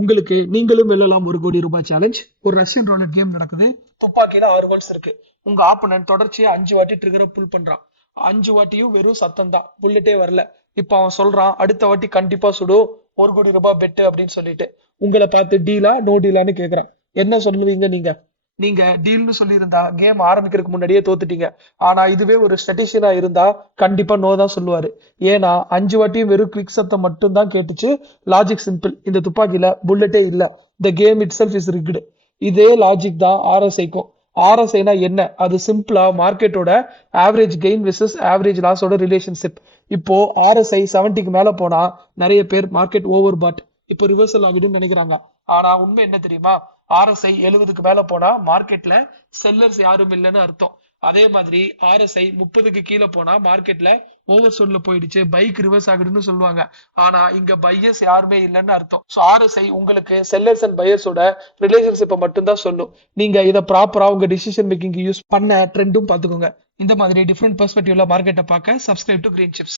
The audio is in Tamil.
உங்களுக்கு நீங்களும் வெல்லலாம் 1 கோடி ரூபாய் சேலஞ்ச். ஒரு ரஷ்யன் ரூலெட் கேம் நடக்குது. துப்பாக்கியில 6 ஹோல்ஸ் இருக்கு. உங்க ஆப்பனன்ட் தொடர்ச்சியா 5 வாட்டி ட்ரிகரை புல் பண்றான். 5 வாட்டியும் வெறும் சத்தம் தான், புல்லட்டே வரல. இப்ப அவன் சொல்றான் அடுத்த வாட்டி கண்டிப்பா சுடும், 1 கோடி ரூபாய் பெட்டு அப்படின்னு சொல்லிட்டு உங்களை பார்த்து டீலா நோ டீலான்னு கேக்குறான். என்ன சொல்லுவீங்க நீங்க? நீங்க டீல்னு சொல்லியிருந்தா கேம் ஆரம்பிக்கிறதுக்கு முன்னாடியே தோத்துட்டீங்க. ஆனா இதுவே ஒரு ஸ்ட்ராட்டஜியா இருந்தா கண்டிப்பா நோ தான் சொல்லுவாரு. ஏன்னா 5 வாட்டியும் வெறும் கிளிக் சத்தம் மட்டும் தான் கேட்டுச்சு. லாஜிக் சிம்பிள், இந்த துப்பாக்கியில புல்லட்டே இல்ல. The game itself is rigged. இதே லாஜிக் தான் ஆர்எஸ்ஐக்கும். ஆர்எஸ்ஐனா என்ன? அது சிம்பிளா மார்க்கெட்டோட ஆவரேஜ் கெயின் வெர்சஸ் ஆவரேஜ் லாஸோட ரிலேஷன்ஷிப். இப்போ ஆர்எஸ்ஐ 70க்கு மேல போனா நிறைய பேர் மார்க்கெட் ஓவர் பாட், இப்போ ரிவர்சல் ஆகிடும்னு நினைக்கிறாங்க. ஆனா உண்மை என்ன தெரியுமா? ஆர்எஸ்ஐ 70க்கு மேல போனா மார்க்கெட்ல செல்லர்ஸ் யாரும் இல்லைன்னு அர்த்தம். அதே மாதிரி ஆர்எஸ்ஐ 30க்கு கீழே போனா மார்க்கெட்ல ஓவர் சோல்ல போயிடுச்சு, பைக் ரிவர்ஸ் ஆகுதுன்னு சொல்லுவாங்க. ஆனா இங்க பையர்ஸ் யாருமே இல்லைன்னு அர்த்தம். ஸோ ஆர்எஸ்ஐ உங்களுக்கு செல்லர்ஸ் அண்ட் பையர்ஸோட ரிலேஷன்ஷிப்பை மட்டும் தான் சொல்லும். நீங்க இதை ப்ராப்பரா உங்க டிசிஷன் மேக்கிங் யூஸ் பண்ண ட்ரெண்டும் பார்த்துக்கோங்க. இந்த மாதிரி டிஃப்ரெண்ட் பெர்ஸ்பெக்டிவ்ல மார்க்கெட்டை பார்க்க சப்ஸ்கிரைப் டு கிரீன் சிப்ஸ்.